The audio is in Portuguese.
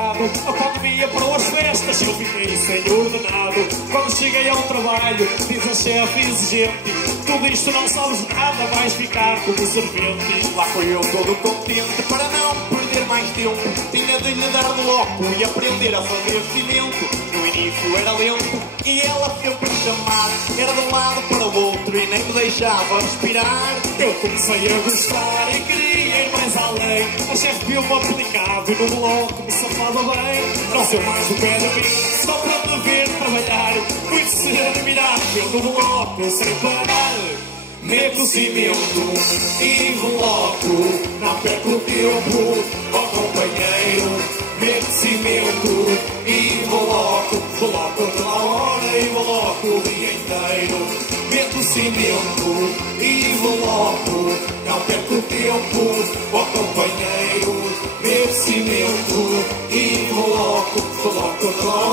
ordenado. A pandemia parou as festas, eu fiquei sem ordenado. Quando cheguei ao trabalho, diz a chefe exigente: tudo isto não sabes nada, vais ficar como servente. Lá fui eu todo contente para não perder mais tempo. Tinha de lhe dar de logo e aprender a fazer cimento. No início era lento e ela sempre me chamar. Era de um lado para o outro e nem me deixava respirar. Eu comecei a gostar e queria ir mais além. A chefe viu-me aplicado e no bloco me safava bem. Não sou mais do pé de mim, só para me ver trabalhar. Fui ser admirável no bloco sem parar. Meto cimento e bloco, não perco tempo, ó companheiro. Meto cimento e bloco toda hora e bloco o dia inteiro. Meto cimento e bloco, não perco tempo, ó companheiro. Meto cimento e bloco toda hora.